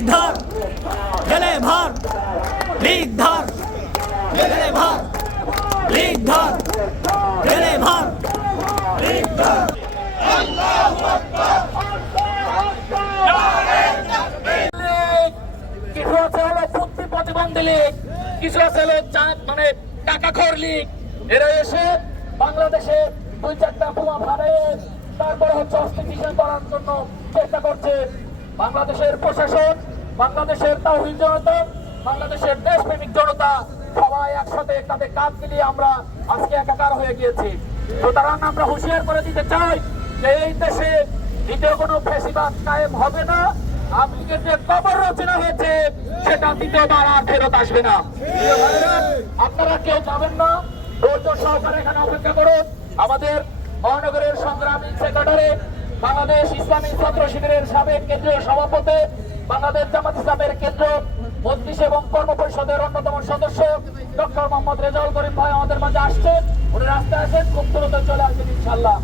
লীগ ধর গেলে ভার লীগ ধর গেলে ভার লীগ ধর গেলে ভার কিছু আছে হলো বুদ্ধি প্রতিবন্ধী লীগ কিছু মানে টাকা খোর লীগ। এরা এসে বাংলাদেশে দুই চারটা বোমা ফাড়ে তারপরে হচ্ছে অস্থিতিশীল করার জন্য চেষ্টা করছে। বাংলাদেশের প্রশাসন, বাংলাদেশের তাহিদ জনতা, বাংলাদেশের দেশপ্রেমিক জনতা, সবাই একসাথে কাঁধে কাঁধ মিলিয়ে আমরা আজকে একাকার হয়ে গিয়েছি। সুতরাং আমরা হুঁশিয়ার করে দিতে চাই যে এই দেশে দ্বিতীয় কোনো ফেসিবাদ কায়েম হবে না। লীগের যে কবর রচনা হয়েছে, সেটা দ্বিতীয়বার আর ফেরত আসবে না। আপনারা কেউ যাবেন না। ধৈর্য সহকারে এখানে অপেক্ষা করুন। আমাদের মহানগরের সংগ্রামী সেক্রেটারি বাংলাদেশ ইসলামী ছাত্র শিবিরের সাবেক কেন্দ্রীয় সভাপতি, বাংলাদেশ জামাত ইসলামের কেন্দ্র মজলিশ এবং কর্ম পরিষদের অন্যতম সদস্য ডক্টর মোহাম্মদ রেজাউল করিম ভাই আমাদের মাঝে আসছেন। উনি রাস্তায় আসেন, খুব দ্রুত চলে আসবেন ইনশাল্লাহ